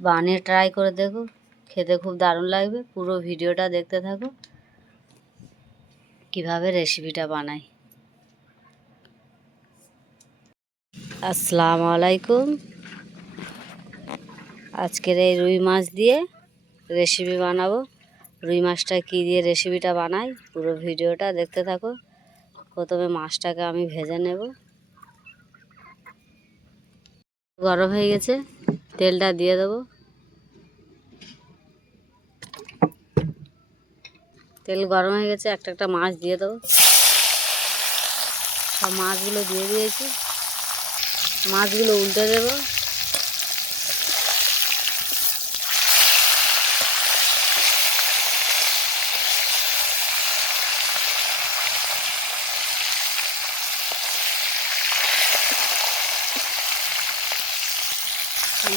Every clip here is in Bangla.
বানিয়ে ট্রাই করে দেখো, খেতে খুব দারুণ লাগবে। পুরো ভিডিওটা দেখতে থাকো কিভাবে রেসিপিটা বানাই। আসসালামু আলাইকুম। আজকের এই রুই মাছ দিয়ে রেসিপি বানাবো। রুই মাছটা কী দিয়ে রেসিপিটা বানাই পুরো ভিডিওটা দেখতে থাকো। প্রথমে মাছটাকে আমি ভেজে নেব। গরম হয়ে গেছে, তেলটা দিয়ে দেবো। তেল গরম হয়ে গেছে, একটা একটা মাছ দিয়ে দেবো। সব মাছগুলো দিয়ে দিয়েছি। মাছগুলো উল্টে দেবো।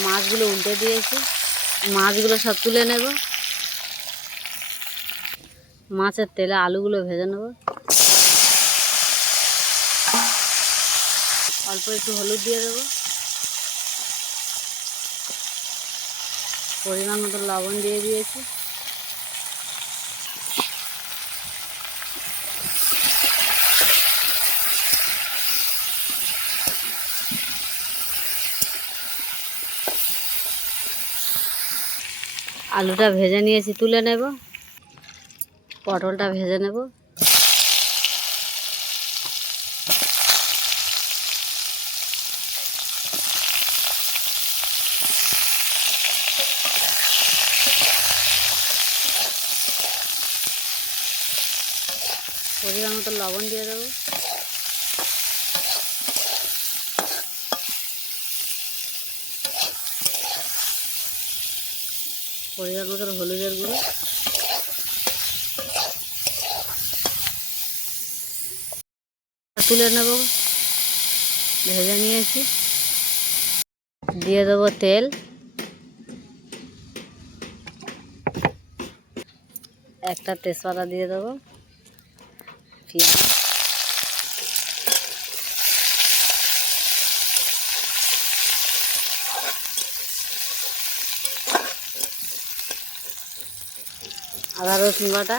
মাছগুলো উল্টে দিয়েছি, মাছগুলো সব তুলে নেব। মাছের তেলে আলুগুলো ভেজে নেব। অল্প একটু হলুদ দিয়ে দেবো, পরিমাণ মতো লবণ দিয়ে দিয়েছি। আলুটা ভেজে নিয়েছি, তুলে নেব। পটলটা ভেজে নেব। পরিমাণ মতো লবণ দিয়ে দেবো। পরিমাণ মতো হলুদের গুঁড়ো। তুলে নেব, ভেজে নিয়েছি। দিয়ে দেবো তেল। একটা তেজপাতা দিয়ে দেবো। পেঁয়াজ, আদা রসুন বাটা,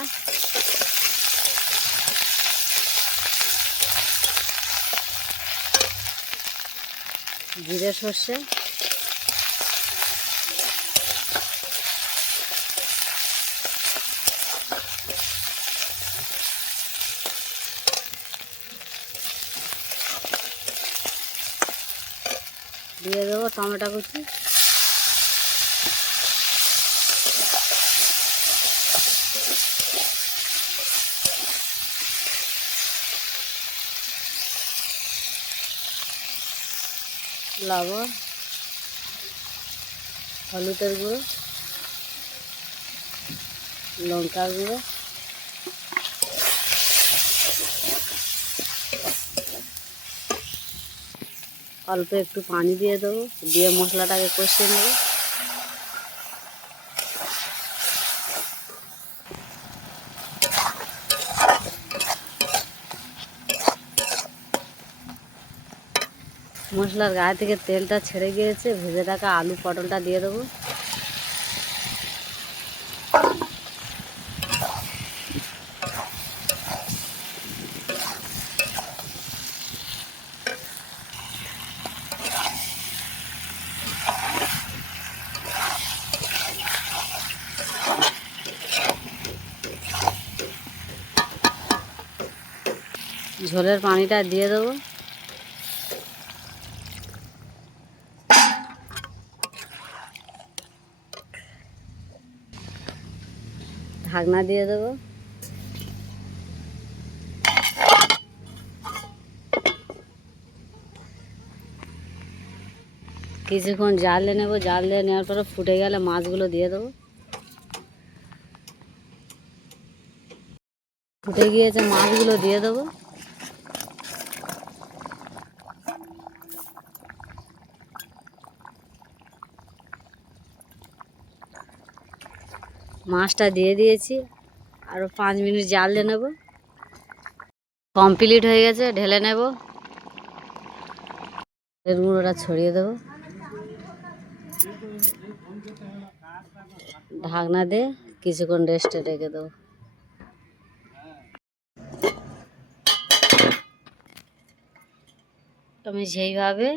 জিরে সর্ষে, দিয়ে দেবো টমেটো কুচি। লবণ, হলুদের গুঁড়ো, লঙ্কার গুঁড়ো, অল্প একটু পানি দিয়ে দেবো। দিয়ে মশলাটাকে কষিয়ে নেব। মশলার গায়ে থেকে তেলটা ছেড়ে গিয়েছে, ভেজে রাখা আলু পটলটা দিয়ে দেবো। ঝোলের পানিটা দিয়ে দেবো। ঢাকনা দিয়ে দেবো। কিছুক্ষণ জাল দিয়ে নেবো। জাল দিয়ে নেওয়ার পরে ফুটে গেলে মাছগুলো দিয়ে দেবো। ফুটে গিয়েছে, মাছগুলো দিয়ে দেবো। মাছটা দিয়ে দিয়েছি, আরও 5 মিনিট জাল দিয়ে নেব। কমপ্লিট হয়ে গেছে, ঢেলে নেব। এর গুঁড়োটা ছড়িয়ে দেবো। ঢাকনা দিয়ে কিছুক্ষণ রেস্টে রেখে দেবো। আমি যেইভাবে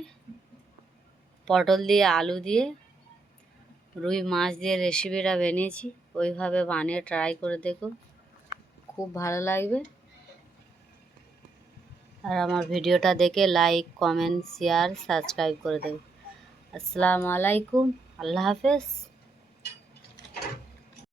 পটল দিয়ে আলু দিয়ে রুই মাছ দিয়ে রেসিপিটা বানিয়েছি ওইভাবে বানিয়ে ট্রাই করে দেখো, খুব ভালো লাগবে। আর আমার ভিডিওটা দেখে লাইক, কমেন্ট, শেয়ার, সাবস্ক্রাইব করে দেবে। আসসালামু আলাইকুম, আল্লাহ হাফেজ।